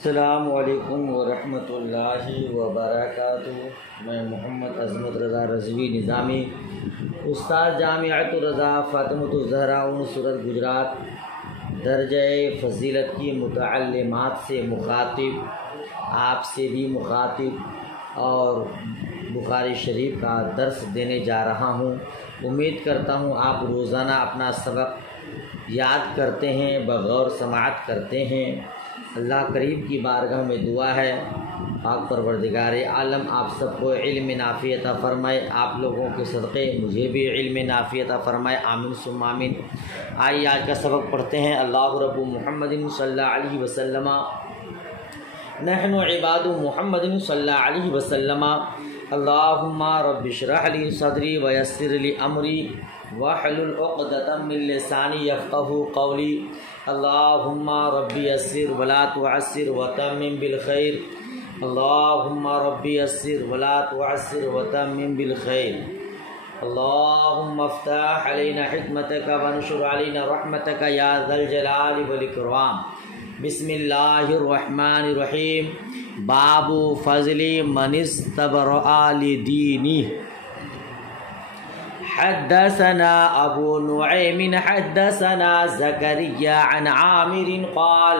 السلام علیکم ورحمۃ اللہ وبرکاتہ۔ میں محمد عظمت رضا رضوی نظامی، استاد جامعۃ الرضا فاطمۃ الزہرا صورت گجرات، درجہ فضیلت کی متعلمات سے مخاطب، آپ سے بھی مخاطب، اور بخاری شریف کا درس دینے جا رہا ہوں۔ امید کرتا ہوں آپ روزانہ اپنا سبق یاد کرتے ہیں، بغور سماعت کرتے ہیں۔ اللہ کریم کی بارگاہ میں دعا ہے پاک پروردگار عالم آپ سب کو علم نافع عطا فرمائے، آپ لوگوں کے صدقے مجھے بھی علم نافع عطا فرمائے، آمین ثم آمین۔ آئیے آج کا سبق پڑھتے ہیں۔ اللہ رب محمد صلی اللہ علیہ وسلم، نحن عباد محمد صلی اللہ علیہ وسلم، اللہم رب اشرح لی صدری ویسر لی امری واحلل عقدۃ من لسانی یفقہوا قولی، اللہم ربی یسر ولا تعسر وتمم بالخیر، اللہم ربی یسر ولا تعسر وتمم بالخیر، اللہم افتح علینا حکمتک وانشر علینا رحمتک یا ذا الجلال والاکرام۔ بسم اللہ الرحمن الرحیم۔ باب فضل من استبرأ لدینہ۔ حدثنا ابو نعیم حدثنا زکریا عن عامر قال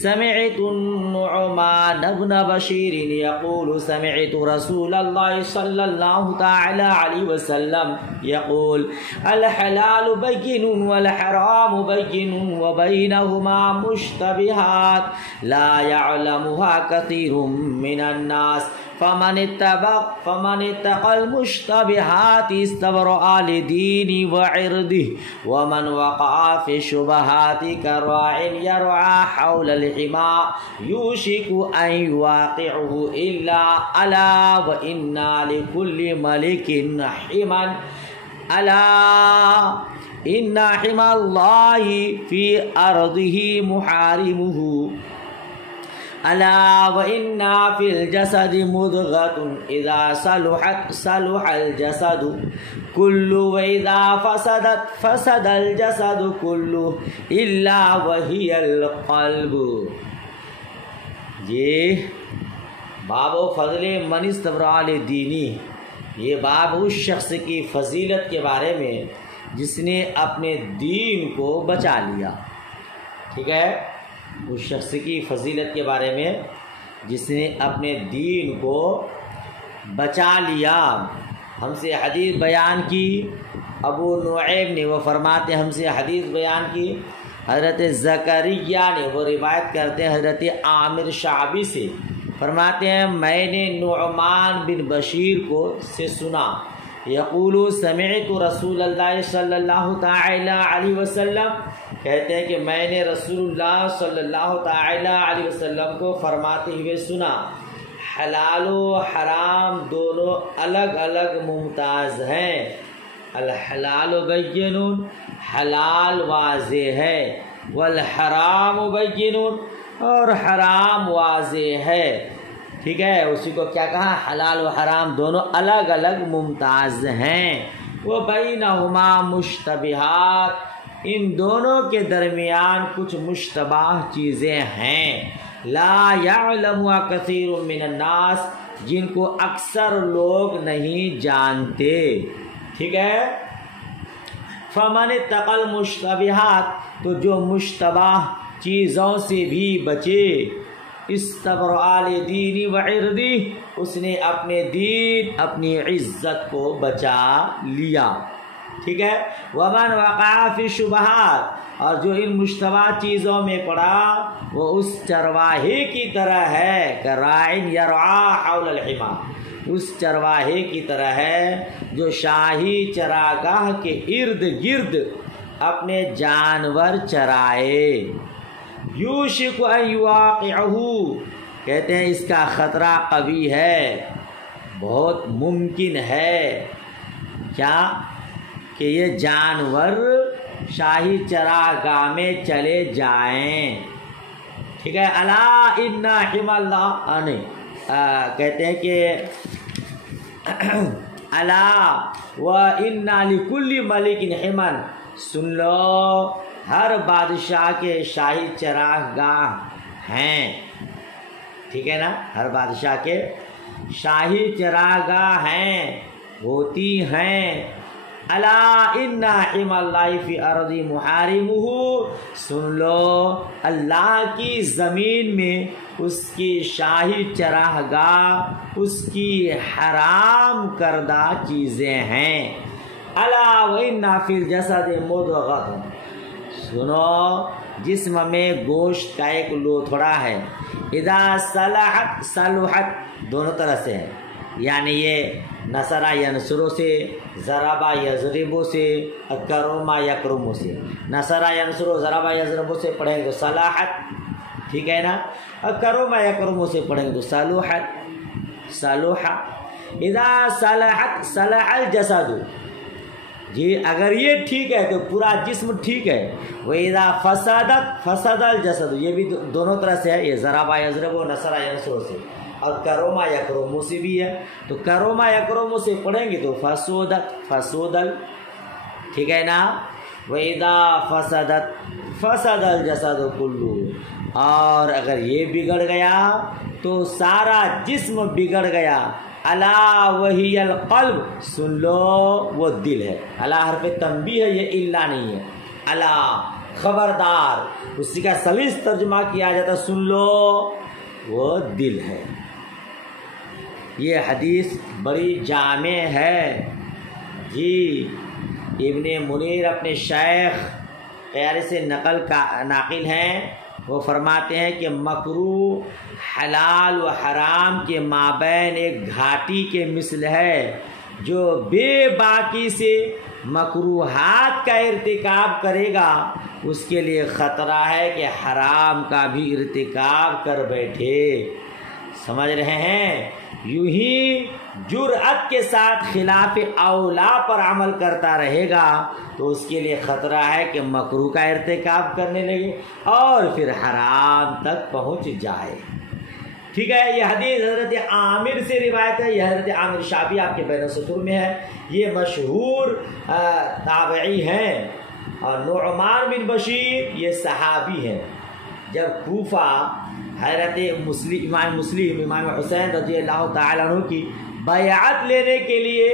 سمعت النعمان بن بشیر يقول سمعت رسول اللہ صلی اللہ تعالی علیہ وسلم يقول الحلال بین والحرام بین وبینہما مشتبہات لا يعلمها كثير من الناس فمن اتقى المشتبهات استبرأ لدينه وعرضه ومن وقع في الشبهات كراع يرعى حول الحمى يوشك أن يواقعه إلا ألا وإن لكل ملك حما ألا إن حمى الله في أرضه محارمه ألا وإن في الجسد مضغة إذا صلحت صلح الجسد كله وإذا فسدت فسد الجسد كله إلا وهي القلب۔ یہ باب فضل من استبرأ لدینہ، یہ باب اس شخص کی فضیلت کے بارے میں جس نے اپنے دین کو بچا لیا۔ ٹھیک ہے، اس شخص کی فضیلت کے بارے میں جس نے اپنے دین کو بچا لیا۔ ہم سے حدیث بیان کی ابو نعیم نے، وہ فرماتے ہم سے حدیث بیان کی حضرت زکریا نے، وہ روایت کرتے ہیں حضرت عامر شعبی سے، فرماتے ہیں میں نے نعمان بن بشیر کو سے سنا، یقول سمعت رسول اللہ صلی اللہ تعالی علیہ وسلم، کہتے ہیں کہ میں نے رسول اللہ صلی اللہ تعالی علیہ وسلم کو فرماتے ہوئے سنا، حلال و حرام دونوں الگ الگ ممتاز ہیں، الحلال بین، حلال واضح ہے، والحرام بین، اور حرام واضح ہے۔ ٹھیک ہے، اسی کو کیا کہا، حلال و حرام دونوں الگ الگ ممتاز ہیں۔ وہ بینہما مشتبہات، ان دونوں کے درمیان کچھ مشتبہ چیزیں ہیں، لا یعلمها کثیر من الناس، جن کو اکثر لوگ نہیں جانتے۔ ٹھیک ہے، فمن اتقى المشتبہات، تو جو مشتبہ چیزوں سے بھی بچے، استبرأ لدینہ وعرضہ، اس نے اپنے دین اپنی عزت کو بچا لیا۔ ٹھیک ہے، ومن وقع فی الشبہات، اور جو ان مشتبہ چیزوں میں پڑا وہ اس چرواہے کی طرح ہے، کراع یرعی حول الحمى، اس چرواہے کی طرح ہے جو شاہی چراگاہ کے ارد گرد اپنے جانور چرائے، یوشک ان یواقعہ، کہتے ہیں اس کا خطرہ قوی ہے، بہت ممکن ہے، کیا کہ یہ جانور شاہی چراگاہ میں چلے جائیں۔ ٹھیک ہے، الا ان حمی اللہ، کہتے ہیں کہ الا وان لکل ملک حما، سن لو ہر بادشاہ کے شاہی چراگاہ ہیں، ٹھیک ہے نا، ہر بادشاہ کے شاہی چراگاہ ہیں، ہوتی ہیں۔ الا ان نعم اللہ فی ارض محارمہ، سن لو اللہ کی زمین میں اس کی شاہی چراگاہ، اس کی حرام کردہ چیزیں ہیں۔ الا وان فی الجسد مضغۃ، سنو جسم میں گوشت کا ایک لوتھڑا ہے، اذا صلحت صلحت، دونوں طرح سے ہے، یعنی یہ نصرہ ینصرو سے، ضربہ یضربو سے، کرما یکرمو سے، نصرہ ینصرو ضربہ یضربو سے پڑھیں گے تو صلاحت، ٹھیک ہے نا، کرما یکرمو سے پڑھیں گے تو صلوحت، صلوحہ، اذا صلحت صلح الجسد، جی اگر یہ ٹھیک ہے تو پورا جسم ٹھیک ہے۔ وَإِذَا فَسَدَتْ فَسَدَ الْجَسَدُ، یہ بھی دونوں طرح سے ہے، یہ ضربہ یضربو نصرہ ینصرو سے، اور کروما یکرمو سے بھی ہے، تو کروما یکرمو سے پڑھیں گے تو فسودت فسودل، ٹھیک ہے نا۔ وَإِذَا فَسَدَتْ فَسَدَ الْجَسَدُ كُلُّهُ، اور اگر یہ بگڑ گیا تو سارا جسم بگڑ گیا۔ الا وہی القلب، سن لو وہ دل ہے۔ الا حرف تنبیہ ہے، یہ الا نہیں ہے، الا خبردار، اسی کا سلیس ترجمہ کیا جاتا، سن لو وہ دل ہے۔ یہ حدیث بڑی جامع ہے جی۔ ابن منیر اپنے شیخ قیاری سے ناقل ہیں، وہ فرماتے ہیں کہ مکروہ حلال و حرام کے مابین ایک گھاٹی کے مثل ہے، جو بے باکی سے مکروہات کا ارتکاب کرے گا اس کے لیے خطرہ ہے کہ حرام کا بھی ارتکاب کر بیٹھے۔ سمجھ رہے ہیں؟ یوں ہی جرأت کے ساتھ خلاف اولا پر عمل کرتا رہے گا تو اس کے لیے خطرہ ہے کہ مکروہ کا ارتکاب کرنے لگے اور پھر حرام تک پہنچ جائے۔ ٹھیک ہے، یہ حدیث حضرت عامر سے روایت ہے، یہ حضرت عامر شعبی آپ کے بین السطور میں ہے، یہ مشہور تابعی ہیں، اور نعمان بن بشیر یہ صحابی ہیں۔ جب کوفہ حضرت امام مسلم امام حسین رضی اللہ تعالیٰ عنہ کی بیعت لینے کے لیے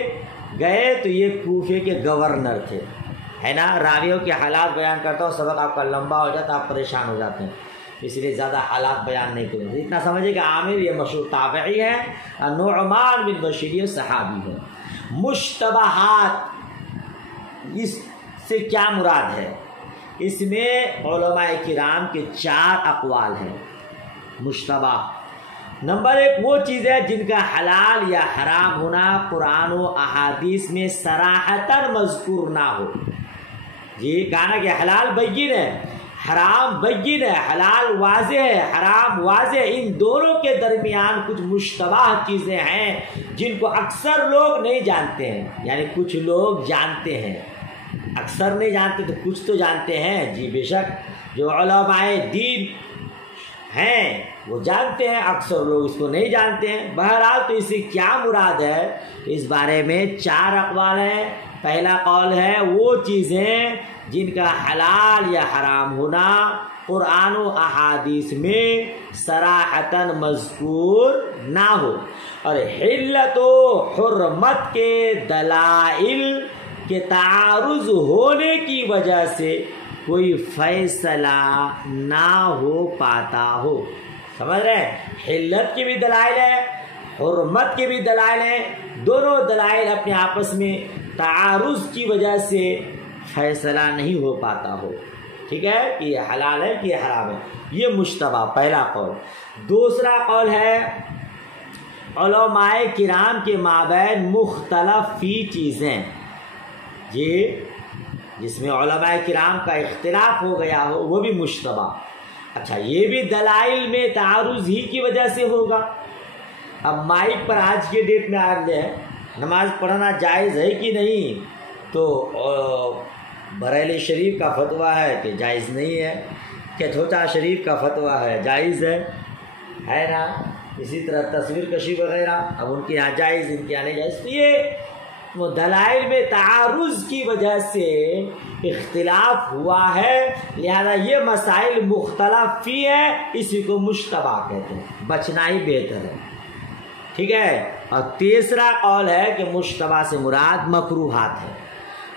گئے تو یہ کوفے کے گورنر تھے، ہے نا۔ راویوں کے حالات بیان کرتا ہوں، سبق آپ کا لمبا ہو جاتا، آپ پریشان ہو جاتے ہیں، اس لیے زیادہ حالات بیان نہیں کریں گے۔ اتنا سمجھے کہ عامر یہ مشہور تابعی ہے، اور نعمان بن بشیر یہ صحابی ہے۔ مشتبہات، اس سے کیا مراد ہے؟ اس میں علماء کرام کے 4 اقوال ہیں۔ مشتبہ، نمبر 1 وہ چیز ہے جن کا حلال یا حرام ہونا قرآن و احادیث میں صراحتاً مذکور نہ ہو۔ جی کہنا کہ حلال بین ہے، حرام بین ہے، حلال واضح ہے، حرام واضح ہے، ان دونوں کے درمیان کچھ مشتبہ چیزیں ہیں جن کو اکثر لوگ نہیں جانتے ہیں، یعنی کچھ لوگ جانتے ہیں، اکثر نہیں جانتے تو کچھ تو جانتے ہیں۔ جی بے شک جو علماء دین ہیں وہ جانتے ہیں، اکثر لوگ اس کو نہیں جانتے ہیں۔ بہرحال تو اس سے کیا مراد ہے، اس بارے میں 4 اقوال ہیں۔ پہلا قول ہے وہ چیزیں جن کا حلال یا حرام ہونا قرآن و احادیث میں صراحتاً مذکور نہ ہو، اور حلت و حرمت کے دلائل کے تعارض ہونے کی وجہ سے کوئی فیصلہ نہ ہو پاتا ہو۔ سمجھ رہے ہیں؟ حلت کے بھی دلائل ہیں، حرمت کے بھی دلائل ہیں، دونوں دلائل اپنے آپس میں تعارض کی وجہ سے فیصلہ نہیں ہو پاتا ہو۔ ٹھیک ہے کہ یہ حلال ہے کہ یہ حرام ہے، یہ مشتبہ پہلا قول۔ دوسرا قول ہے علماء کرام کے مابین مختلف فی چیزیں، یہ جس میں علماء کرام کا اختلاف ہو گیا ہو وہ بھی مشتبہ۔ اچھا یہ بھی دلائل میں تعارض ہی کی وجہ سے ہوگا۔ اب مائک پر آج کے ڈیٹ میں آ گیا ہے نماز پڑھنا جائز ہے کہ نہیں، تو بریلی شریف کا فتویٰ ہے کہ جائز نہیں ہے، کیتھوچا شریف کا فتویٰ ہے جائز ہے نا۔ اسی طرح تصویر کشی وغیرہ اب ان کے یہاں جائز، ان کے یہاں نہیں جائز، تو یہ وہ دلائل میں تعارض کی وجہ سے اختلاف ہوا ہے، لہذا یہ مسائل مختلف فی ہیں، اسی کو مشتبہ کہتے ہیں، بچنا ہی بہتر ہے، ٹھیک ہے۔ اور تیسرا قول ہے کہ مشتبہ سے مراد مکروہات ہے،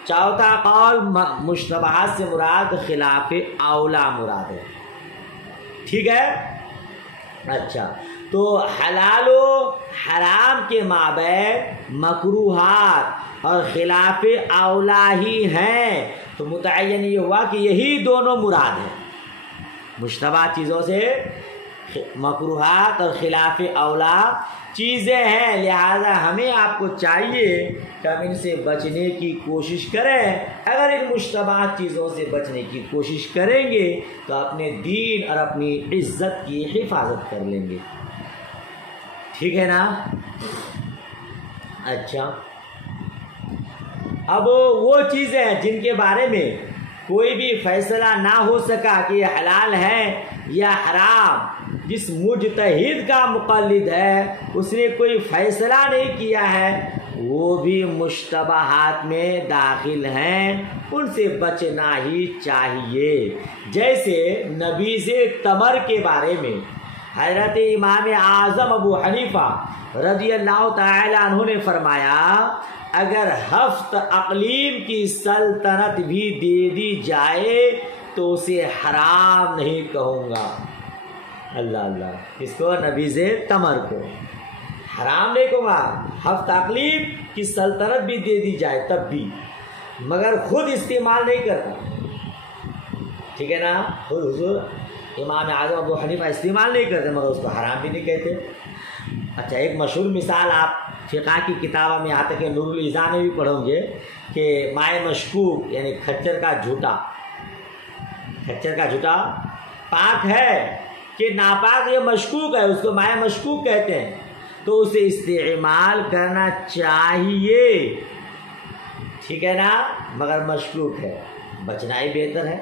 چوتھا قول مشتبہات سے مراد خلاف اولا مراد ہے، ٹھیک ہے۔ اچھا، تو حلال و حرام کے مابین مکروہات اور خلاف اولا ہی ہیں، تو متعین یہ ہوا کہ یہی دونوں مراد ہیں، مشتبہ چیزوں سے مکروہات اور خلاف اولا چیزیں ہیں، لہذا ہمیں آپ کو چاہیے کہ ہم ان سے بچنے کی کوشش کریں۔ اگر ان مشتبہ چیزوں سے بچنے کی کوشش کریں گے تو اپنے دین اور اپنی عزت کی حفاظت کر لیں گے، ٹھیک ہے نا۔ اچھا، اب وہ چیزیں جن کے بارے میں کوئی بھی فیصلہ نہ ہو سکا کہ یہ حلال ہے یا حرام، جس مجتہد کا مقلد ہے اس نے کوئی فیصلہ نہیں کیا ہے، وہ بھی مشتبہات میں داخل ہیں، ان سے بچنا ہی چاہیے۔ جیسے نبیذ تمر کے بارے میں حضرت امام اعظم ابو حنیفہ رضی اللہ تعالی عنہ نے فرمایا، اگر 7 اقلیم کی سلطنت بھی دے دی جائے تو اسے حرام نہیں کہوں گا۔ اللہ اللہ، اس کو نبیذ تمر کو حرام نہیں کہوں گا، 7 اقلیم کی سلطنت بھی دے دی جائے تب بھی، مگر خود استعمال نہیں کرتا، ٹھیک ہے نا، خود حضور امام اعظم ابو حنیفہ استعمال نہیں کرتے مگر اس کو حرام بھی نہیں کہتے۔ اچھا، ایک مشہور مثال آپ فقہ کی کتابوں میں یہاں تک کہ نور الاذان میں بھی پڑھیں گے کہ مائع مشکوک یعنی کھچر کا جھوٹا پاک ہے کہ ناپاک، یہ مشکوک ہے، اس کو مائع مشکوک کہتے ہیں، تو اسے استعمال کرنا چاہیے، ٹھیک ہے نا، مگر مشکوک ہے، بچنا ہی بہتر ہے۔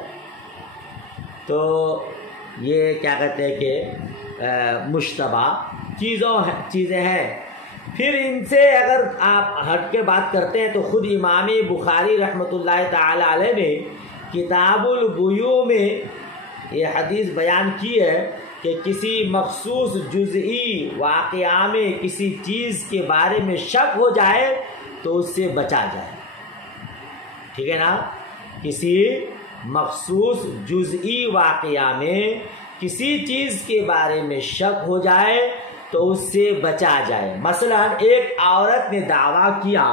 تو یہ کیا کہتے ہیں کہ مشتبہ چیزیں ہیں۔ پھر ان سے اگر آپ ہٹ کے بات کرتے ہیں تو خود امام بخاری رحمۃ اللہ تعالی علیہ نے کتاب البیوع میں یہ حدیث بیان کی ہے کہ کسی مخصوص جزئی واقعہ میں کسی چیز کے بارے میں شک ہو جائے تو اس سے بچا جائے، ٹھیک ہے نا، کسی مخصوص جزئی واقعہ میں کسی چیز کے بارے میں شک ہو جائے تو اس سے بچا جائے۔ مثلا ایک عورت نے دعویٰ کیا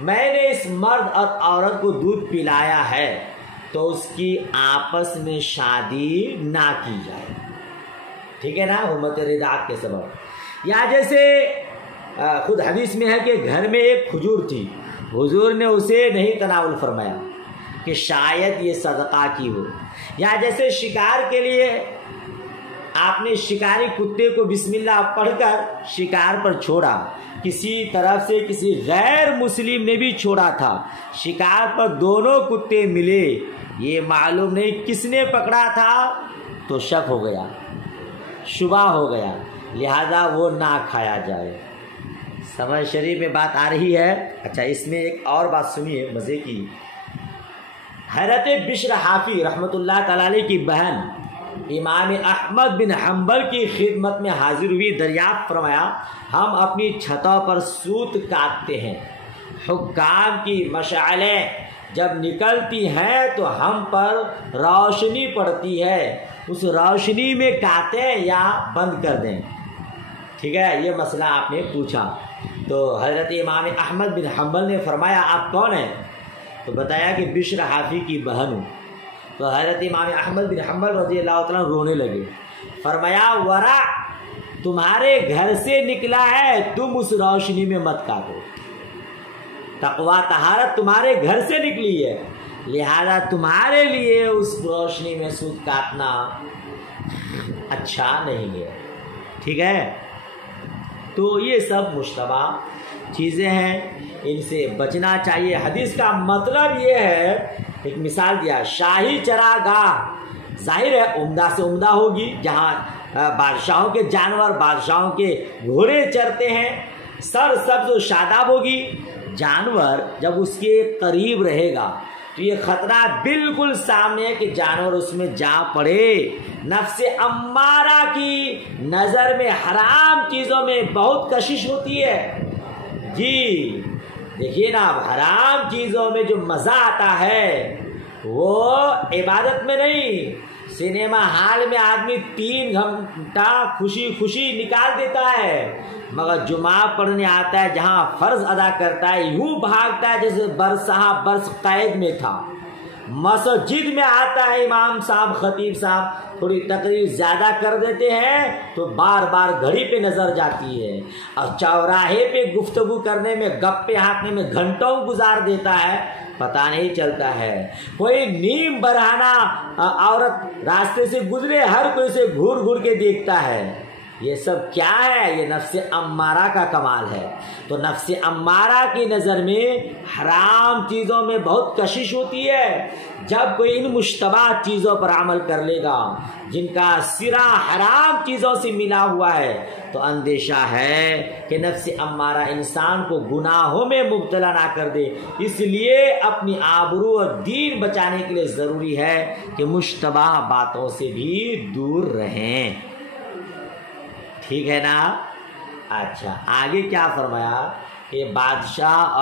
میں نے اس مرد اور عورت کو دودھ پلایا ہے، تو اس کی آپس میں شادی نہ کی جائے، ٹھیک ہے نا، حرمت رداعت کے سبب۔ یا جیسے خود حدیث میں ہے کہ گھر میں ایک کھجور تھی، حضور نے اسے نہیں تناول فرمایا کہ شاید یہ صدقہ کی ہو۔ یا جیسے شکار کے لیے آپ نے شکاری کتے کو بسم اللہ پڑھ کر شکار پر چھوڑا، کسی طرف سے کسی غیر مسلم نے بھی چھوڑا تھا، شکار پر دونوں کتے ملے، یہ معلوم نہیں کس نے پکڑا تھا، تو شک ہو گیا، شبہ ہو گیا، لہذا وہ نہ کھایا جائے۔ سمجھ شریف میں بات آ رہی ہے۔ اچھا، اس میں ایک اور بات سنیے مزے کی۔ حضرت بشر حافی رحمۃ اللہ تعالی علیہ کی بہن امام احمد بن حنبل کی خدمت میں حاضر ہوئی، دریافت فرمایا ہم اپنی چھتوں پر سوت کاٹتے ہیں، حکام کی مشعلیں جب نکلتی ہیں تو ہم پر روشنی پڑتی ہے، اس روشنی میں کاٹیں یا بند کر دیں، ٹھیک ہے، یہ مسئلہ آپ نے پوچھا۔ تو حضرت امام احمد بن حنبل نے فرمایا آپ کون ہیں؟ تو بتایا کہ بشر حافی کی بہن ہوں۔ تو حضرت امام احمد بن حنبل رضی اللہ تعالیٰ رونے لگے، فرمایا ورع تمہارے گھر سے نکلا ہے، تم اس روشنی میں مت کاٹو، تقویٰ طہارت تمہارے گھر سے نکلی ہے، لہذا تمہارے لیے اس روشنی میں سود کاٹنا اچھا نہیں ہے، ٹھیک ہے۔ تو یہ سب مشتبہ چیزیں ہیں، ان سے بچنا چاہیے۔ حدیث کا مطلب یہ ہے، ایک مثال دیا، شاہی چراگاہ ظاہر ہے عمدہ سے عمدہ ہوگی، جہاں بادشاہوں کے جانور، بادشاہوں کے گھوڑے چرتے ہیں، سر سبز و شاداب ہوگی، جانور جب اس کے قریب رہے گا تو یہ خطرہ بالکل سامنے ہے کہ جانور اس میں جا پڑے۔ نفس امارہ کی نظر میں حرام چیزوں میں بہت کشش ہوتی ہے۔ جی دیکھیے نا، حرام چیزوں میں جو مزہ آتا ہے وہ عبادت میں نہیں۔ سنیما ہال میں آدمی 3 گھنٹہ خوشی خوشی نکال دیتا ہے، مگر جمعہ پڑھنے آتا ہے جہاں فرض ادا کرتا ہے یوں بھاگتا ہے جیسے برس قید میں تھا۔ مسجد میں آتا ہے امام صاحب خطیب صاحب تھوڑی تقریر زیادہ کر دیتے ہیں تو بار بار گھڑی پہ نظر جاتی ہے، اور چوراہے پہ گفتگو کرنے میں گپے ہانکنے میں گھنٹوں گزار دیتا ہے، پتہ نہیں چلتا ہے۔ کوئی نیم برہنہ عورت راستے سے گزرے، ہر کوئی سے گھور گھور کے دیکھتا ہے۔ یہ سب کیا ہے؟ یہ نفس امارہ کا کمال ہے۔ تو نفس امارہ کی نظر میں حرام چیزوں میں بہت کشش ہوتی ہے۔ جب کوئی ان مشتبہ چیزوں پر عمل کر لے گا جن کا سرا حرام چیزوں سے ملا ہوا ہے تو اندیشہ ہے کہ نفس امارہ انسان کو گناہوں میں مبتلا نہ کر دے۔ اس لیے اپنی آبرو اور دین بچانے کے لیے ضروری ہے کہ مشتبہ باتوں سے بھی دور رہیں۔ ٹھیک ہے نا؟ اچھا آگے کیا فرمایا کہ بادشاہ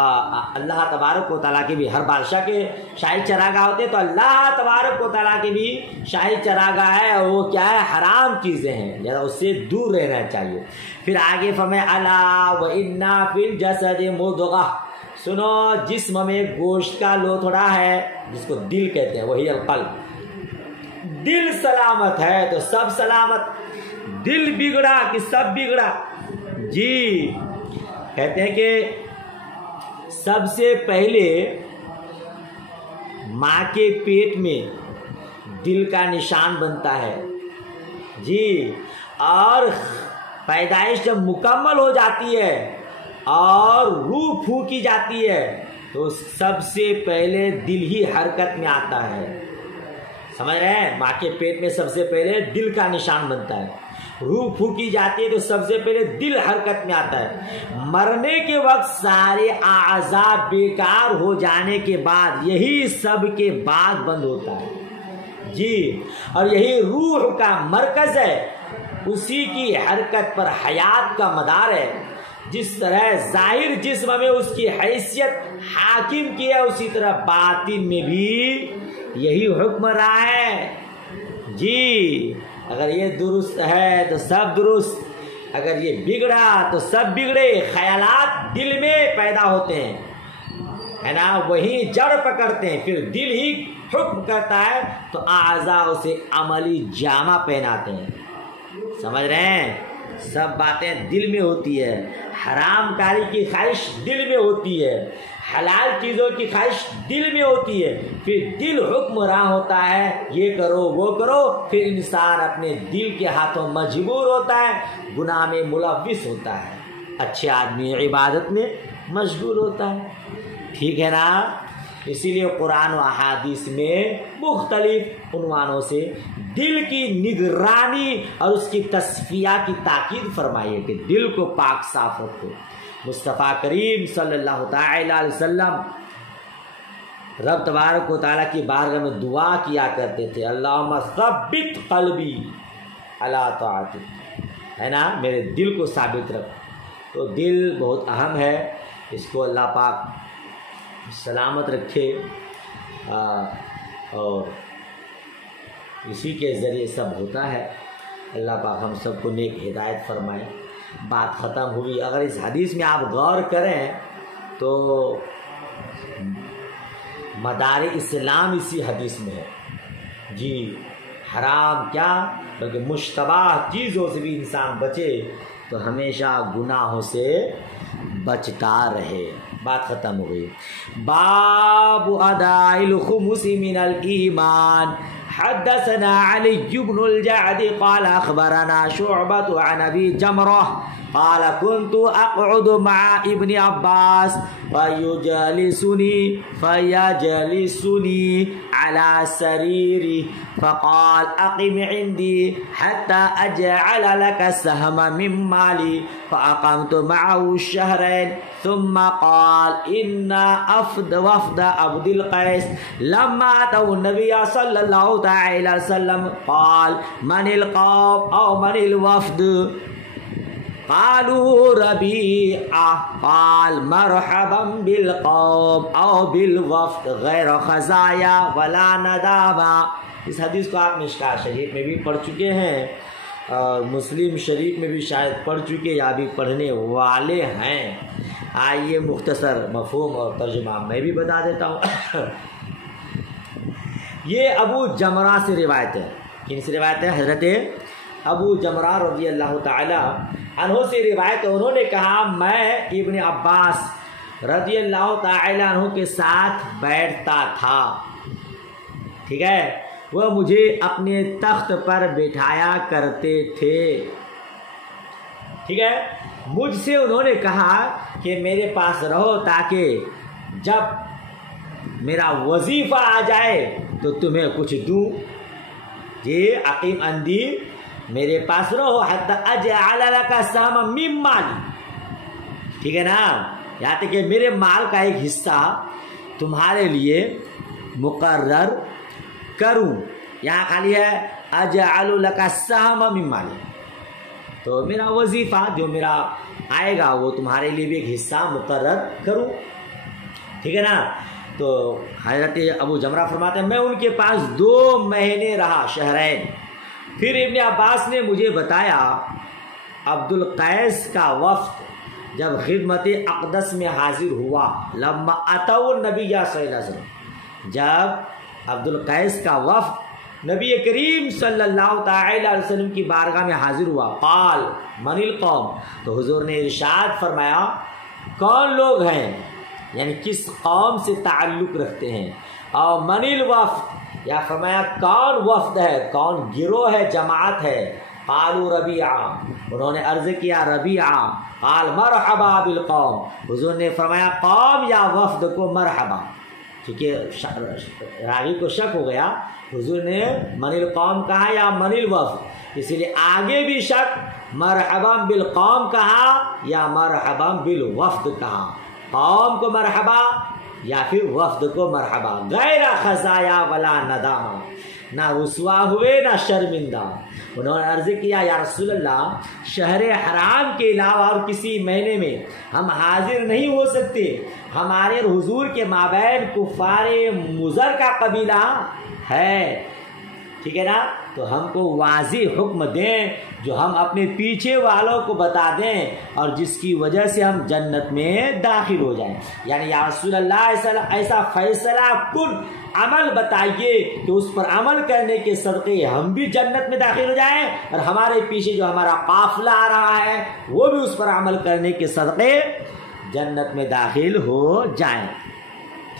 اللہ تبارک و تعالیٰ کے بھی، ہر بادشاہ کے شاہی چراگاہ ہوتے، تو اللہ تبارک و تعالیٰ کے بھی شاہی چراگاہ ہے، اور وہ کیا ہے؟ حرام چیزیں ہیں، ذرا اس سے دور رہنا چاہیے۔ پھر آگے فرمایا الا وَإِنَّا فِي الْجَسَدِ مُضْغَةً، سنو جسم میں گوشت کا لوتھڑا ہے جس کو دل کہتے ہیں، وہی القلب۔ دل سلامت ہے تو سب سلامت، دل بگڑا کہ سب بگڑا۔ جی کہتے ہیں کہ سب سے پہلے ماں کے پیٹ میں دل کا نشان بنتا ہے۔ جی اور پیدائش جب مکمل ہو جاتی ہے اور روح پھونکی جاتی ہے تو سب سے پہلے دل ہی حرکت میں آتا ہے۔ سمجھ رہے ہیں؟ ماں کے پیٹ میں سب سے پہلے دل کا نشان بنتا ہے، روح پھونکی جاتی ہے تو سب سے پہلے دل حرکت میں آتا ہے۔ مرنے کے وقت سارے اعضاء بیکار ہو جانے کے بعد یہی سب کے بعد بند ہوتا ہے۔ جی اور یہی روح کا مرکز ہے، اسی کی حرکت پر حیات کا مدار ہے۔ جس طرح ظاہر جسم میں اس کی حیثیت حاکم کی ہے، اسی طرح باطن میں بھی یہی حکم رہا ہے۔ جی اگر یہ درست ہے تو سب درست، اگر یہ بگڑا تو سب بگڑے۔ خیالات دل میں پیدا ہوتے ہیں، ہے نا، وہی جڑ پکڑتے ہیں، پھر دل ہی حکم کرتا ہے تو اعضاء اسے عملی جامہ پہناتے ہیں۔ سمجھ رہے ہیں؟ سب باتیں دل میں ہوتی ہے۔ حرام کاری کی خواہش دل میں ہوتی ہے، حلال چیزوں کی خواہش دل میں ہوتی ہے، پھر دل حکمراں ہوتا ہے یہ کرو وہ کرو، پھر انسان اپنے دل کے ہاتھوں مجبور ہوتا ہے، گناہ میں ملوث ہوتا ہے، اچھے آدمی عبادت میں مشغول ہوتا ہے۔ ٹھیک ہے نا؟ اسی لیے قرآن و احادیث میں مختلف عنوانوں سے دل کی نگرانی اور اس کی تصفیہ کی تاکید فرمائی ہے کہ دل کو پاک صاف رکھو۔ مصطفیٰ کریم صلی اللہ تعالی علیہ وسلم رب تبارک و تعالیٰ کی بارگاہ میں دعا کیا کرتے تھے، اللہم ثبت قلبی علی طاعتک، ہے نا، میرے دل کو ثابت رکھ۔ تو دل بہت اہم ہے، اس کو اللہ پاک سلامت رکھے، اور اسی کے ذریعے سب ہوتا ہے۔ اللہ پاک ہم سب کو نیک ہدایت فرمائے۔ بات ختم ہوئی۔ اگر اس حدیث میں آپ غور کریں تو مدار اسلام اسی حدیث میں ہے۔ جی حرام کیا بلکہ مشتبہ چیزوں سے بھی انسان بچے تو ہمیشہ گناہوں سے بچتا رہے۔ بات ختم ہو گئی۔ باب اداء الخمس من الایمان، حدثنا علی بن الجعد قال اخبرنا شعبة عن ابی جمرہ قال كنت اقعد مع ابن عباس فيجلسني على سريري فقال اقم عندي حتى اجعل لك سهم من مالي فاقمت معه الشهرين ثم قال ان وفد عبد القيس لما اتوا النبي صلى الله عليه وسلم قال من القوم او من الوفد قالوا ربيعة قال مرحبا بالقوم او بالوفد غیر خزایا ولا ندامہ. اس حدیث کو آپ مشکاۃ شریف میں بھی پڑھ چکے ہیں اور مسلم شریف میں بھی شاید پڑھ چکے یا بھی پڑھنے والے ہیں. آئیے مختصر مفہوم اور ترجمہ میں بھی بتا دیتا ہوں. یہ ابو جمرہ سے روایت ہے. کن سے روایت ہے؟ حضرت ابو جمرہ رضی اللہ تعالی عنہ سے روایت. انہوں نے کہا میں ابن عباس رضی اللہ تعالی عنہ کے ساتھ بیٹھتا تھا. ٹھیک ہے، وہ مجھے اپنے تخت پر بٹھایا کرتے تھے. ٹھیک ہے، مجھ سے انہوں نے کہا کہ میرے پاس رہو تاکہ جب میرا وظیفہ آ جائے تو تمہیں کچھ دوں. جی اقیم عندی، میرے پاس رہو حتی اجعل لک سہما من مالی. ٹھیک ہے نا، یہاں تک کہ میرے مال کا ایک حصہ تمہارے لیے مقرر کروں. یہاں خالی ہے اجعل لک سہما من مالی، تو میرا وظیفہ جو میرا آئے گا وہ تمہارے لیے بھی ایک حصہ مقرر کروں. ٹھیک ہے نا. تو حضرت ابو جمرہ فرماتے ہیں میں ان کے پاس 2 مہینے رہا، شہرین. پھر ابن عباس نے مجھے بتایا عبد القیس کا وفد جب خدمت اقدس میں حاضر ہوا، لما اتوا النبی صلی اللہ علیہ وسلم، جب عبد القیس کا وفد نبی کریم صلی اللہ تعالی علیہ وسلم کی بارگاہ میں حاضر ہوا، قال من القوم، تو حضور نے ارشاد فرمایا کون لوگ ہیں، یعنی کس قوم سے تعلق رکھتے ہیں. اور من الوفد، یا فرمایا کون وفد ہے، کون گروہ ہے، جماعت ہے. قالوا ربیعہ، انہوں نے عرض کیا ربیعہ. قال مرحبا بالقوم، حضور نے فرمایا قوم یا وفد کو مرحبا. ٹھیک ہے، راوی کو شک ہو گیا حضور نے من القوم کہا یا من الوفد، اسی لیے آگے بھی شک مرحبا بالقوم کہا یا مرحبا بالوفد کہا. قوم کو مرحبا یا پھر وفد کو مرحبا. غیر خزایا ولا ندامہ، نہ رسوا ہوئے نہ شرمندہ. انہوں نے عرض کیا یا رسول اللہ، شہر حرام کے علاوہ اور کسی مہینے میں ہم حاضر نہیں ہو سکتے. ہمارے حضور کے مابین کفار مضر کا قبیلہ ہے. ٹھیک ہے نا، تو ہم کو واضح حکم دیں جو ہم اپنے پیچھے والوں کو بتا دیں اور جس کی وجہ سے ہم جنت میں داخل ہو جائیں. یعنی یا رسول اللہ ایسا فیصلہ کن عمل بتائیے کہ اس پر عمل کرنے کے صدقے ہم بھی جنت میں داخل ہو جائیں اور ہمارے پیچھے جو ہمارا قافلہ آ رہا ہے وہ بھی اس پر عمل کرنے کے صدقے جنت میں داخل ہو جائیں.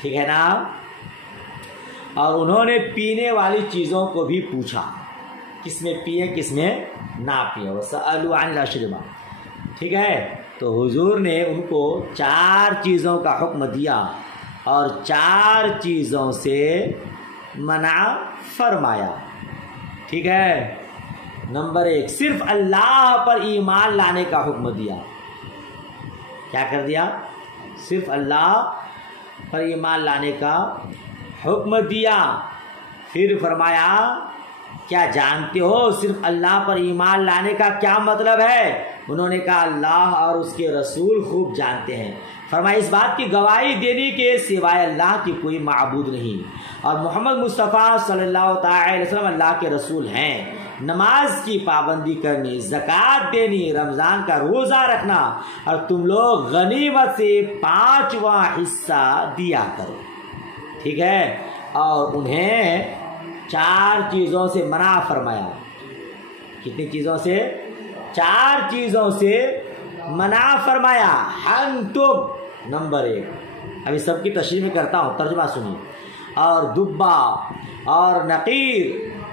ٹھیک ہے نا. اور انہوں نے پینے والی چیزوں کو بھی پوچھا، کس میں پیے کس میں نہ پیے. وَسَأَلُوا عَنِ الْأَشْرِبَةِ. ٹھیک ہے، تو حضور نے ان کو 4 چیزوں کا حکم دیا اور 4 چیزوں سے منع فرمایا. ٹھیک ہے. نمبر 1، صرف اللہ پر ایمان لانے کا حکم دیا. کیا کر دیا؟ صرف اللہ پر ایمان لانے کا حکم دیا. پھر فرمایا کیا جانتے ہو صرف اللہ پر ایمان لانے کا کیا مطلب ہے؟ انہوں نے کہا اللہ اور اس کے رسول خوب جانتے ہیں. فرمایا اس بات کی گواہی دینے کے سوائے اللہ کی کوئی معبود نہیں اور محمد مصطفیٰ صلی اللہ تعالی وسلم اللہ کے رسول ہیں. نماز کی پابندی کرنی، زکوٰۃ دینی، رمضان کا روزہ رکھنا اور تم لوگ غنیمت سے 5واں حصہ دیا کرو. ٹھیک ہے. اور انہیں 4 چیزوں سے منع فرمایا. کتنی چیزوں سے؟ 4 چیزوں سے منع فرمایا. حنتم نمبر 1. ابھی سب کی تشریح میں کرتا ہوں، ترجمہ سنیے. اور دبا اور نقیر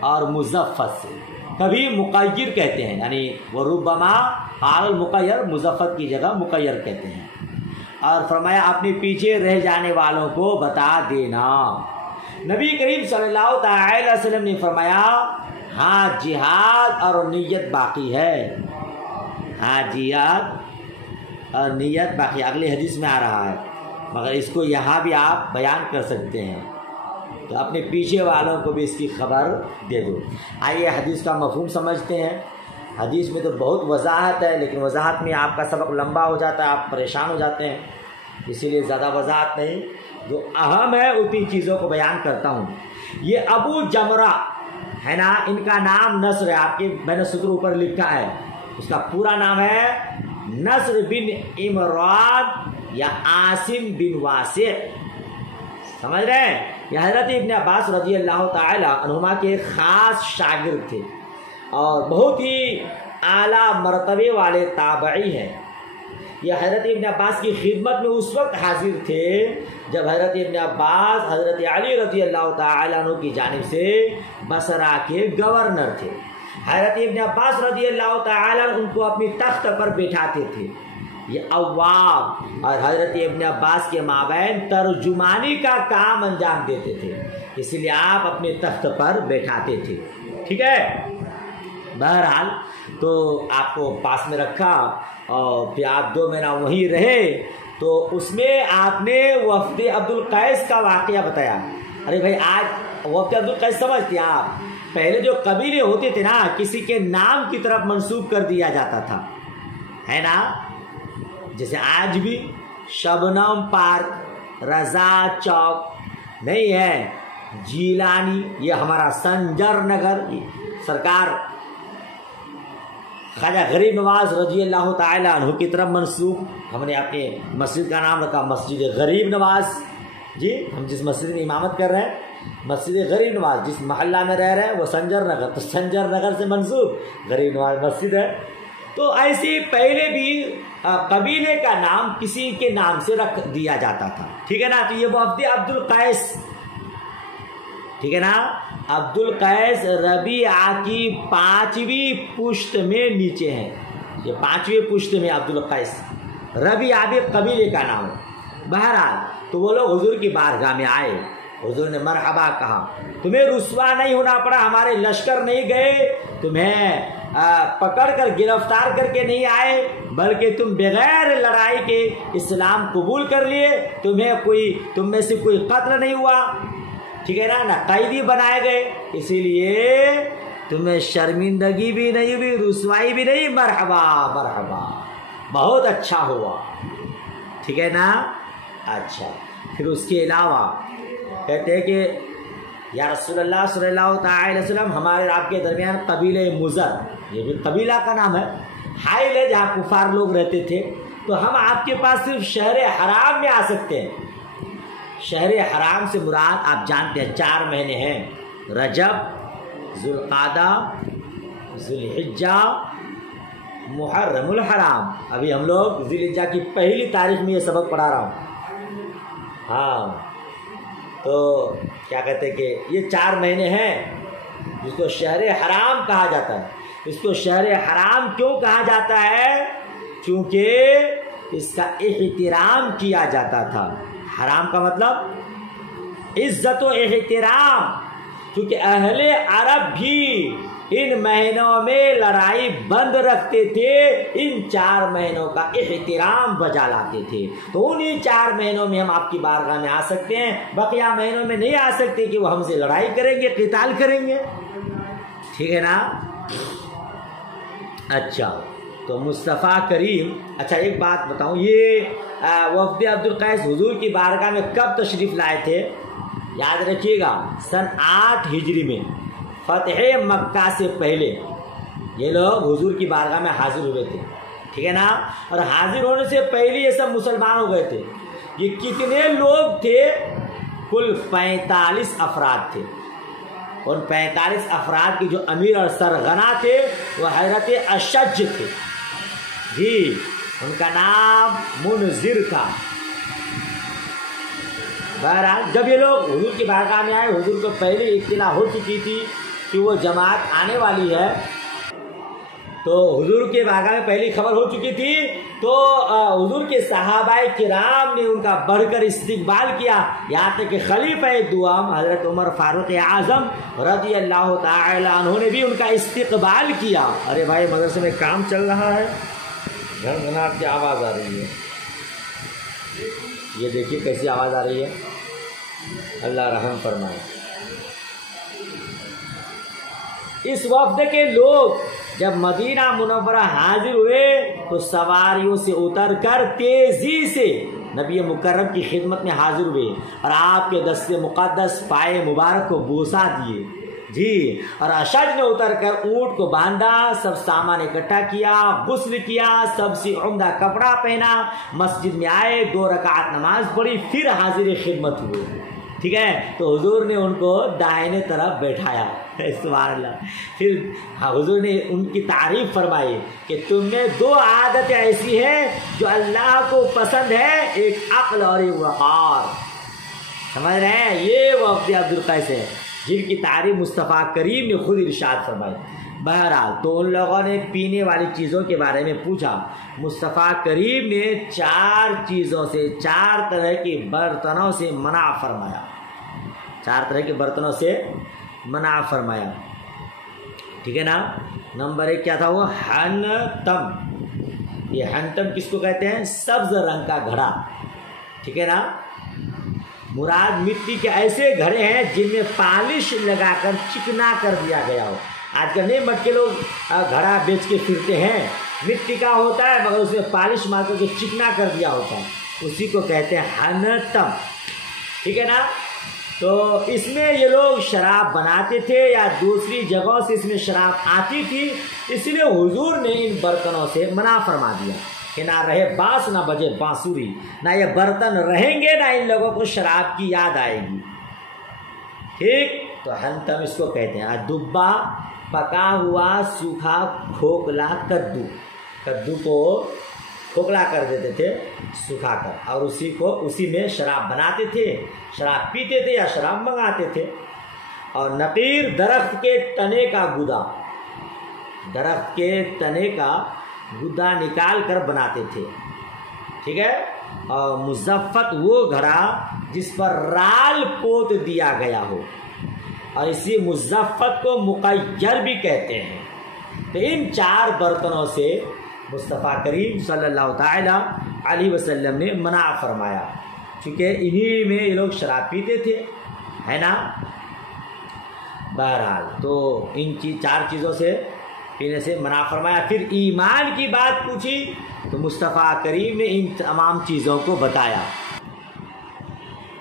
اور مزفت سے. کبھی مقیر کہتے ہیں، یعنی وہ ربما قال المقیر، مظفر کی جگہ مقیر کہتے ہیں۔ اور فرمایا اپنے پیچھے رہ جانے والوں کو بتا دینا۔ نبی کریم صلی اللہ تعالی علیہ وسلم نے فرمایا ہاں جہاد اور نیت باقی ہے، ہاں جہاد اور نیت باقی، اگلی حدیث میں آ رہا ہے، مگر اس کو یہاں بھی آپ بیان کر سکتے ہیں، تو اپنے پیچھے والوں کو بھی اس کی خبر دے دو۔ آئیے حدیث کا مفہوم سمجھتے ہیں۔ حدیث میں تو بہت وضاحت ہے، لیکن وضاحت میں آپ کا سبق لمبا ہو جاتا ہے، آپ پریشان ہو جاتے ہیں، اسی لیے زیادہ وضاحت نہیں، جو اہم ہے اتنی چیزوں کو بیان کرتا ہوں۔ یہ ابو جمرہ ہے نا، ان کا نام نصر ہے، آپ کے میں نے صدر اوپر لکھا ہے، اس کا پورا نام ہے نصر بن عمران یا عاصم بن واسع، سمجھ رہے ہیں؟ یہ حضرت ابن عباس رضی اللہ تعالی عنہما کے خاص شاگرد تھے اور بہت ہی اعلیٰ مرتبے والے تابعی ہیں۔ یہ حضرت ابن عباس کی خدمت میں اس وقت حاضر تھے جب حضرت ابن عباس حضرت علی رضی اللہ تعالیٰ عنہ کی جانب سے بصرہ کے گورنر تھے۔ حضرت ابن عباس رضی اللہ تعالیٰ عنہ ان کو اپنی تخت پر بیٹھاتے تھے، یہ عوام اور حضرت ابن عباس کے مابین ترجمانی کا کام انجام دیتے تھے، اسی لیے آپ اپنے تخت پر بیٹھاتے تھے، ٹھیک ہے؟ بہرحال تو آپ کو پاس میں رکھا اور پھر آپ 2 مہینہ وہیں رہے، تو اس میں آپ نے وفد عبدالقیس کا واقعہ بتایا۔ ارے بھائی آج وفد عبدالقیس سمجھتے ہیں آپ؟ پہلے جو قبیلے ہوتے تھے نا، کسی کے نام کی طرف منسوب کر دیا جاتا تھا، ہے نا؟ جیسے آج بھی شبنم پارک، رضا چوک نہیں ہے، جیلانی، یہ ہمارا سنجر نگر، سرکار خواجہ غریب نواز رضی اللہ تعالی عنہ کی طرف منسوب، ہم نے اپنے مسجد کا نام رکھا مسجد غریب نواز، جی ہم جس مسجد میں امامت کر رہے ہیں مسجد غریب نواز، جس محلہ میں رہ رہے ہیں وہ سنجر نگر، تو سنجر نگر سے منسوب غریب نواز مسجد ہے۔ تو ایسے پہلے بھی قبیلے کا نام کسی کے نام سے رکھ دیا جاتا تھا، ٹھیک ہے نا؟ تو یہ وفد عبدالقیس، ٹھیک ہے نا؟ عبدالقیس ربیعہ کی 5ویں پشت میں نیچے ہیں، یہ 5ویں پشت میں عبدالقیس، ربیعہ بھی قبیلے کا نام ہے۔ بہرحال تو وہ لوگ حضور کی بارگاہ میں آئے، حضور نے مرحبا کہا، تمہیں رسوا نہیں ہونا پڑا، ہمارے لشکر نہیں گئے تمہیں پکڑ کر گرفتار کر کے نہیں آئے، بلکہ تم بغیر لڑائی کے اسلام قبول کر لیے، تم میں سے کوئی قتل نہیں ہوا، ٹھیک ہے نا، نہ قیدی بنائے گئے، اسی لیے تمہیں شرمندگی بھی نہیں ہوئی، رسوائی بھی نہیں، مرحبا مرحبا، بہت اچھا ہوا، ٹھیک ہے نا؟ اچھا، پھر اس کے علاوہ کہتے ہیں کہ یا رسول اللہ صلی اللہ تعالی علیہ وسلم، ہمارے آپ کے درمیان قبیلہ مزر، یہ بھی قبیلہ کا نام ہے، حائل ہے جہاں کفار لوگ رہتے تھے، تو ہم آپ کے پاس صرف شہر حرام میں آ سکتے ہیں۔ شہر حرام سے مراد آپ جانتے ہیں 4 مہینے ہیں، رجب، ذوالقعدہ، ذوالحجہ، محرم الحرام۔ ابھی ہم لوگ ذوالحجہ کی پہلی تاریخ میں یہ سبق پڑھا رہا ہوں، ہاں، تو کیا کہتے ہیں کہ یہ 4 مہینے ہیں جس کو شہر حرام کہا جاتا ہے۔ اس کو شہر حرام کیوں کہا جاتا ہے؟ کیونکہ اس کا احترام کیا جاتا تھا۔ حرام کا مطلب عزت و احترام، کیونکہ اہل عرب بھی ان مہینوں میں لڑائی بند رکھتے تھے، ان 4 مہینوں کا احترام بجا لاتے تھے، تو انہی 4 مہینوں میں ہم آپ کی بارگاہ میں آ سکتے ہیں، بقیہ مہینوں میں نہیں آ سکتے کہ وہ ہم سے لڑائی کریں گے، قتال کریں گے، ٹھیک ہے نا؟ اچھا، تو مصطفیٰ کریم، اچھا ایک بات بتاؤں، یہ وفد عبدالقیس حضور کی بارگاہ میں کب تشریف لائے تھے؟ یاد رکھیے گا، سن 8 ہجری میں، فتح مکہ سے پہلے یہ لوگ حضور کی بارگاہ میں حاضر ہوئے تھے، ٹھیک ہے نا؟ اور حاضر ہونے سے پہلے یہ سب مسلمان ہو گئے تھے۔ یہ کتنے لوگ تھے؟ کل 45 افراد تھے۔ ان 45 افراد کی جو امیر اور سرغنا تھے وہ حضرت اشج تھے، جی ان کا نام منذر تھا۔ بہرحال جب یہ لوگ حضور کی بارگاہ میں آئے، حضور کو پہلے اطلاع ہو چکی تھی کہ وہ جماعت آنے والی ہے، تو حضور کے بارگاہ میں پہلی خبر ہو چکی تھی، تو حضور کے صحابہ کرام نے ان کا بڑھ کر استقبال کیا، یہاں تک کہ خلیفہ دوم حضرت عمر فاروق اعظم رضی اللہ تعالی عنہ نے بھی ان کا استقبال کیا۔ ارے بھائی مدرسے میں کام چل رہا ہے، گھنگھناہٹ کی آواز آ رہی ہے، یہ دیکھیے کیسی آواز آ رہی ہے، اللہ رحم فرمائے۔ اس وفد کے لوگ جب مدینہ منورہ حاضر ہوئے تو سواریوں سے اتر کر تیزی سے نبی مکرم کی خدمت میں حاضر ہوئے اور آپ کے دست مقدس پائے مبارک کو بوسہ دیے جی، اور اشج نے اتر کر اونٹ کو باندھا، سب سامان اکٹھا کیا، غسل کیا، سب سے عمدہ کپڑا پہنا، مسجد میں آئے، 2 رکعت نماز پڑھی، پھر حاضر خدمت ہوئے، ٹھیک ہے۔ تو حضور نے ان کو دائیں طرف بیٹھایا، سبحان اللہ۔ پھر حضور نے ان کی تعریف فرمائی کہ تم میں 2 عادتیں ایسی ہیں جو اللہ کو پسند ہے، ایک عقل اور ایک وقار، سمجھ رہے ہیں؟ یہ وفد عبدالقیس ہے جن کی تعریف مصطفیٰ کریم نے خود ارشاد فرمائی۔ بہرحال تو ان لوگوں نے پینے والی چیزوں کے بارے میں پوچھا، مصطفیٰ کریم نے 4 چیزوں سے، 4 طرح کے برتنوں سے منع فرمایا، 4 طرح کے برتنوں سے منع فرمایا، ٹھیک ہے نا۔ نمبر 1 کیا تھا؟ وہ ہنتم۔ یہ ہنتم کس کو کہتے ہیں؟ سبز رنگ کا گھڑا، ٹھیک ہے نا۔ مراد مٹی کے ایسے گھڑے ہیں جن میں پالش لگا کر چکنا کر دیا گیا ہو۔ آج کل نہیں مٹکے لوگ گھڑا بیچ کے پھرتے ہیں، مٹی کا ہوتا ہے مگر اس میں پالش مار کر کے چکنا کر دیا ہوتا ہے، اسی کو کہتے ہیں ہنتم، ٹھیک ہے نا۔ تو اس میں یہ لوگ شراب بناتے تھے یا دوسری جگہوں سے اس میں شراب آتی تھی، اس لیے حضور نے ان برتنوں سے منع فرما دیا کہ نہ رہے باس نہ بجے بانسری، نہ یہ برتن رہیں گے نہ ان لوگوں کو شراب کی یاد آئے گی، ٹھیک۔ تو ہنتم اس کو کہتے ہیں۔ دبا، پکا ہوا سوکھا کھوکھلا کدو، کدو کو کھوکھلا کر دیتے تھے سکھا کر، اور اسی میں شراب بناتے تھے، شراب پیتے تھے یا شراب منگاتے تھے۔ اور نقیر، درخت کے تنے کا گدا، درخت کے تنے کا گدا نکال کر بناتے تھے، ٹھیک ہے۔ اور مزفت، وہ گھڑا جس پر رال پوت دیا گیا ہو، اور اسی مزفت کو مقیر بھی کہتے ہیں۔ تو ان 4 برتنوں سے مصطفیٰ کریم صلی اللہ تعالی علیہ وسلم نے منع فرمایا، چونکہ انہی میں یہ لوگ شراب پیتے تھے، ہے نا۔ بہرحال تو ان 4 چیزوں سے پینے سے منع فرمایا۔ پھر ایمان کی بات پوچھی تو مصطفیٰ کریم نے ان تمام چیزوں کو بتایا۔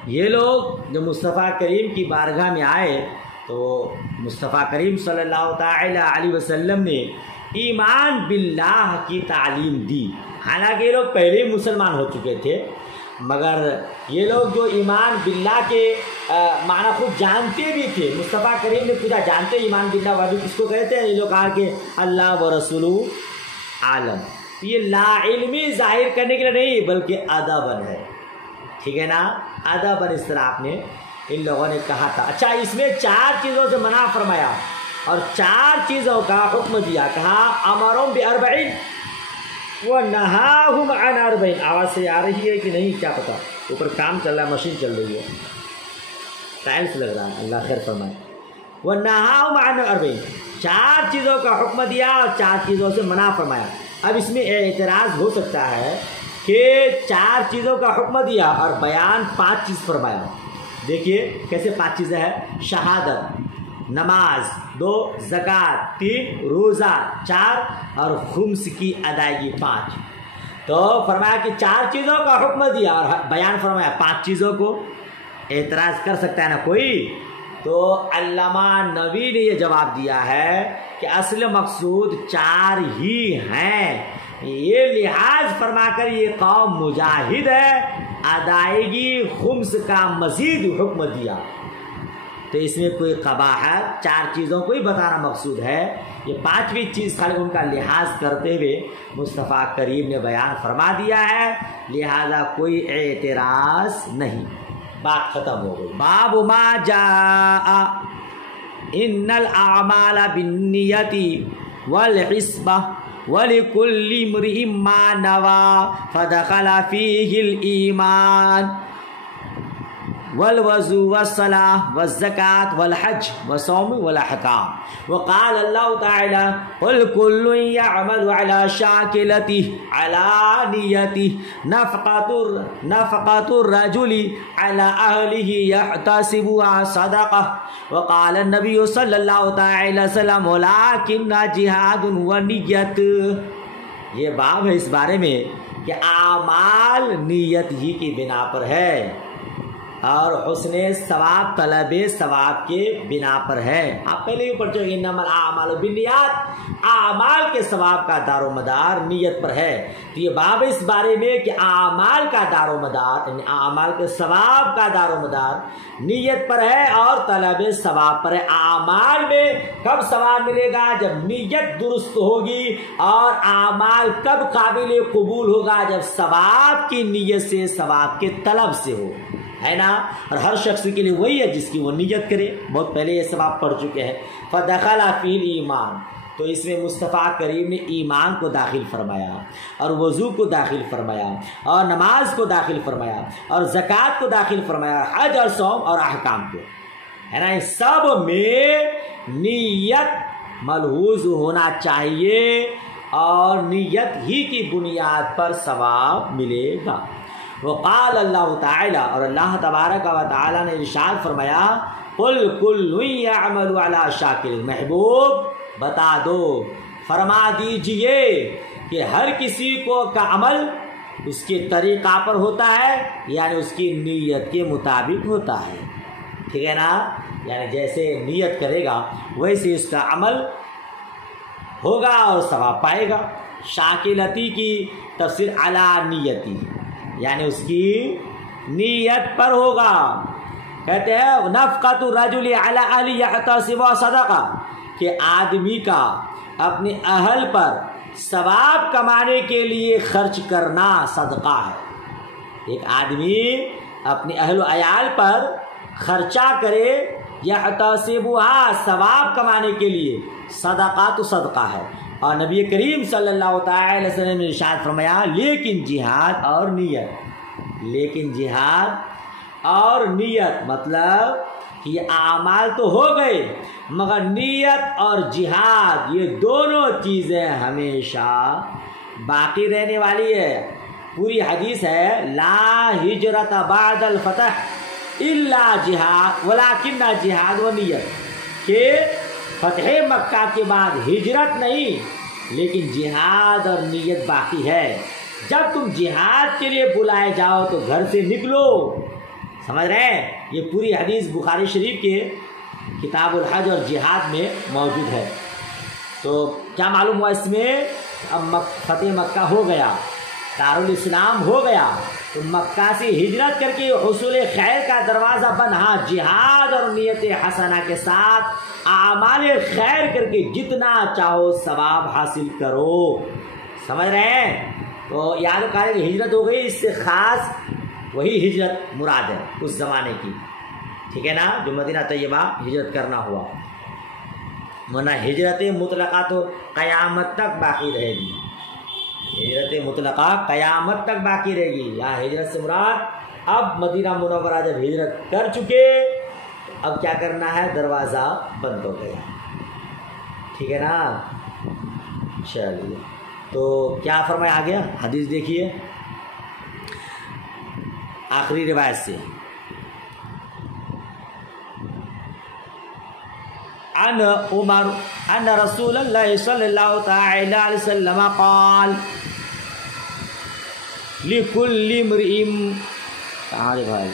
یہ لوگ جب مصطفیٰ کریم کی بارگاہ میں آئے تو مصطفیٰ کریم صلی اللہ تعالی علیہ وسلم نے ایمان باللہ کی تعلیم دی۔ حالانکہ یہ لوگ پہلے ہی مسلمان ہو چکے تھے، مگر یہ لوگ جو ایمان باللہ کے معنی خود جانتے بھی تھے۔ مصطفیٰ کریم نے پوچھا، جانتے ایمان باللہ واجب کس کو کہتے ہیں؟ یہ لوگ کہا کہ اللہ و رسولہ عالم۔ یہ لا علمی ظاہر کرنے کے لیے نہیں بلکہ ادباً ہے، ٹھیک ہے نا، ادباً اس طرح آپ نے ان لوگوں نے کہا تھا۔ اچھا، اس میں 4 چیزوں سے منع فرمایا اور 4 چیزوں کا حکم دیا، کہا امرهم ب40 ونہاہم عن 40۔ آواز سے آ رہی ہے کہ نہیں کیا پتا، اوپر کام چل رہا ہے، مشین چل رہی ہے، ٹائلس لگ رہا ہے، اللہ خیر فرمائے۔ ونہاہم عن 40، 4 چیزوں کا حکم دیا اور 4 چیزوں سے منع فرمایا۔ اب اس میں اعتراض ہو سکتا ہے کہ 4 چیزوں کا حکم دیا اور بیان 5 چیز فرمایا۔ دیکھیے کیسے 5 چیزیں ہیں: شہادت، نماز، 2 زکوٰۃ، 3 روزہ، 4 اور خمس کی ادائیگی 5۔ تو فرمایا کہ 4 چیزوں کا حکم دیا اور بیان فرمایا 5 چیزوں کو۔ اعتراض کر سکتا ہے نا کوئی؟ تو علامہ نووی نے یہ جواب دیا ہے کہ اصل مقصود 4 ہی ہیں، یہ لحاظ فرما کر یہ قوم مجاہد ہے، ادائیگی خمس کا مزید حکم دیا۔ تو اس میں کوئی قباحت، 4 چیزوں کو ہی بتانا مقصود ہے، یہ 5ویں چیز خالی ان کا لحاظ کرتے ہوئے مصطفیٰ کریم نے بیان فرما دیا ہے، لہذا کوئی اعتراض نہیں، بات ختم ہو گئی۔ باب ما جاء ان الاعمال بالنیت والحسبہ ولکل امرئ ما نوى فدخل فیہ الایمان والوضوء والصلاة والزکاة والحج والصوم والاحکام وقال اللہ تعالی قل کل یعمل علی شاکلته علی نیته نفقۃ الرجل علی اہلہ یحتسبها صدقہ وقال النبی صلی اللہ تعالی وسلم ولکن جہاد ونیت۔ یہ باب ہے اس بارے میں کہ اعمال نیت ہی کی بنا پر ہے اور حسن ثواب طلب ثواب کے بنا پر ہے۔ آپ پہلے بھی پڑھ چکے انما الاعمال بالنیات، اعمال کے ثواب کا دار و مدار نیت پر ہے۔ تو یہ باب اس بارے میں کہ اعمال کا دار و مدار یعنی اعمال کے ثواب کا دار و مدار نیت پر ہے اور طلب ثواب پر ہے۔ اعمال میں کب ثواب ملے گا؟ جب نیت درست ہوگی، اور اعمال کب قابل قبول ہوگا؟ جب ثواب کی نیت سے، ثواب کے طلب سے ہو، ہے نا۔ اور ہر شخص کے لیے وہی ہے جس کی وہ نیت کرے۔ بہت پہلے یہ سب آپ پڑھ چکے ہیں۔ فدخل فی الایمان، تو اس میں مصطفیٰ کریم نے ایمان کو داخل فرمایا اور وضو کو داخل فرمایا اور نماز کو داخل فرمایا اور زکوٰۃ کو داخل فرمایا، حج اور صوم اور احکام کو، ہے نا۔ اس سب میں نیت ملحوظ ہونا چاہیے اور نیت ہی کی بنیاد پر ثواب ملے گا۔ وقال اللہ تعالی، اور اللہ تبارک و تعالی نے ارشاد فرمایا قل کل یعمل علی شاکل، محبوب بتا دو، فرما دیجئے کہ ہر کسی کو کا عمل اس کے طریقہ پر ہوتا ہے، یعنی اس کی نیت کے مطابق ہوتا ہے، ٹھیک ہے نا۔ یعنی جیسے نیت کرے گا ویسے اس کا عمل ہوگا اور ثواب پائے گا۔ شاکلتی کی تفسیر علی نیتی، یعنی اس کی نیت پر ہوگا۔ کہتے ہیں نفقۃ الرجل علی اہلہ یحتسب صدقہ، کہ آدمی کا اپنے اہل پر ثواب کمانے کے لیے خرچ کرنا صدقہ ہے۔ ایک آدمی اپنے اہل و عیال پر خرچہ کرے یحتسبها، ثواب کمانے کے لیے، صدقہ تو صدقہ ہے۔ اور نبی کریم صلی اللہ تعالی وسلم نے ارشاد فرمایا لیکن جہاد اور نیت، لیکن جہاد اور نیت، مطلب کہ یہ اعمال تو ہو گئے مگر نیت اور جہاد یہ دونوں چیزیں ہمیشہ باقی رہنے والی ہے۔ پوری حدیث ہے لا ہجرت بعد الفتح الا جہاد ولکن جہاد و نیت، کہ فتح مکہ کے بعد ہجرت نہیں لیکن جہاد اور نیت باقی ہے۔ جب تم جہاد کے لیے بلائے جاؤ تو گھر سے نکلو، سمجھ رہے ہیں؟ یہ پوری حدیث بخاری شریف کے کتاب الحج اور جہاد میں موجود ہے۔ تو کیا معلوم ہوا اس میں؟ اب فتح مکہ ہو گیا، دارالاسلام ہو گیا، تو مکہ سے ہجرت کر کے حصول خیر کا دروازہ بند۔ ہاں، جہاد اور نیت حسنہ کے ساتھ اعمال خیر کر کے جتنا چاہو ثواب حاصل کرو، سمجھ رہے ہیں؟ تو یاد رکھا کہ ہجرت ہو گئی، اس سے خاص وہی ہجرت مراد ہے اس زمانے کی، ٹھیک ہے نا، جو مدینہ طیبہ ہجرت کرنا ہوا، ورنہ ہجرت مطلقہ تو قیامت تک باقی رہے گی، ہجرت مطلقہ قیامت تک باقی رہے گی۔ یہاں ہجرت سے مراد اب مدینہ منورہ جب ہجرت کر چکے اب کیا کرنا ہے؟ دروازہ بند ہو گیا، ٹھیک ہے نا۔ چلیے، تو کیا فرمایا آ گیا؟ حدیث دیکھیے آخری روایت سے، عن عمر ان رسول اللہ صلی اللہ تعالی علیہ وسلم قال لکل امرئ، کہاں رے بھائی؟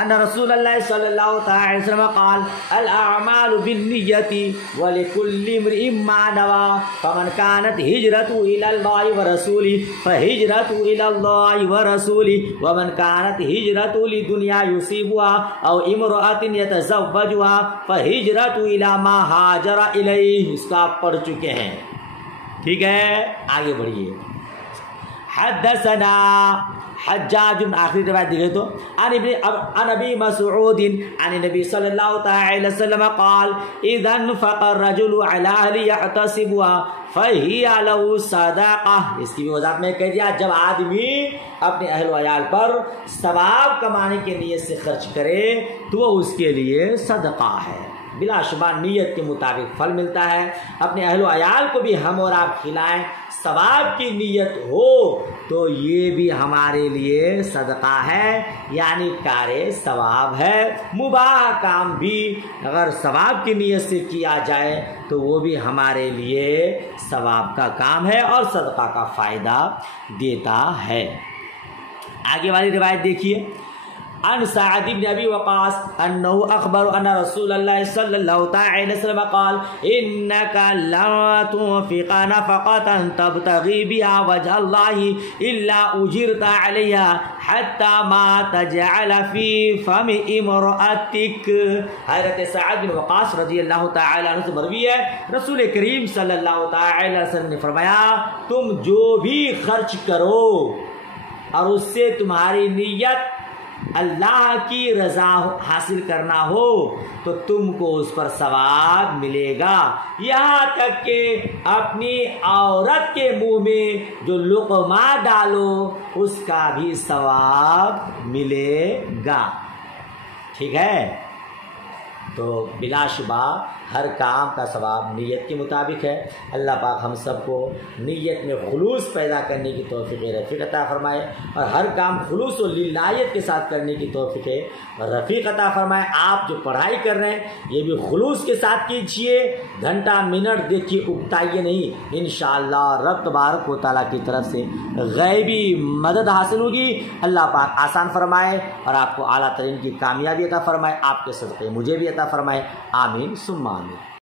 ان رسول اللہ صلی اللہ تعالی علیہ وسلم قال الاعمال بالنیت ولکل امرئ ما نوى فمن كانت هجرته الى الله ورسوله فهجرته الى الله ورسوله ومن كانت هجرته لدنيا يصيبها او امرأة يتزوجها فهجرته الى ما هاجر اليه۔ اس کا آپ پڑھ چکے ہیں، ٹھیک ہے، آگے بڑھیے۔ حدثنا حجاج آخری روایت دیکھیں تو عن ابی مسعود عن النبی صلی اللہ تعالی علیہ وسلم قال اذا انفق الرجل على اهل يحتسبها فهي له صدقہ. اس کی بھی وضاحت میں کہہ دیا، جب آدمی اپنے اہل و عیال پر ثواب کمانے کے نیت سے خرچ کرے تو وہ اس کے لیے صدقہ ہے. بلا شبہ نیت کے مطابق پھل ملتا ہے. اپنے اہل و عیال کو بھی ہم اور آپ کھلائیں، ثواب کی نیت ہو تو یہ بھی ہمارے لیے صدقہ ہے، یعنی کار ثواب ہے. مباح کام بھی اگر ثواب کی نیت سے کیا جائے تو وہ بھی ہمارے لیے ثواب کا کام ہے اور صدقہ کا فائدہ دیتا ہے. آگے والی روایت دیکھیے. عن سعد بن ابي وقاص انه اخبر ان رسول الله صلى الله تعالى عليه وسلم قال انك لا تنفق نفقه تبتغي بها وجه الله الا اجرت عليها حتى ما تجعل في فم امراتك. حضرت سعد بن وقاص رضی اللہ تعالی عنہ سے مروی ہے، رسول کریم صلی اللہ تعالی علیہ وسلم نے فرمایا تم جو بھی خرچ کرو اور اس سے تمہاری نیت اللہ کی رضا حاصل کرنا ہو تو تم کو اس پر ثواب ملے گا، یہاں تک کہ اپنی عورت کے منہ میں جو لقمہ ڈالو اس کا بھی ثواب ملے گا. ٹھیک ہے، تو بلا شبہ ہر کام کا ثواب نیت کے مطابق ہے. اللہ پاک ہم سب کو نیت میں خلوص پیدا کرنے کی توفیق رفیق عطا فرمائے اور ہر کام خلوص و للہیت کے ساتھ کرنے کی توفیق رفیق عطا فرمائے. آپ جو پڑھائی کر رہے ہیں یہ بھی خلوص کے ساتھ کیجیے، گھنٹہ منٹ دیکھیے، اکتائیے نہیں. انشاءاللہ رب تبارک و تعالیٰ کی طرف سے غیبی مدد حاصل ہوگی. اللہ پاک آسان فرمائے اور آپ کو اعلیٰ ترین کی کامیابی عطا فرمائے، آپ کے صدقے مجھے بھی عطا فرمائے. آمین ثم آمین.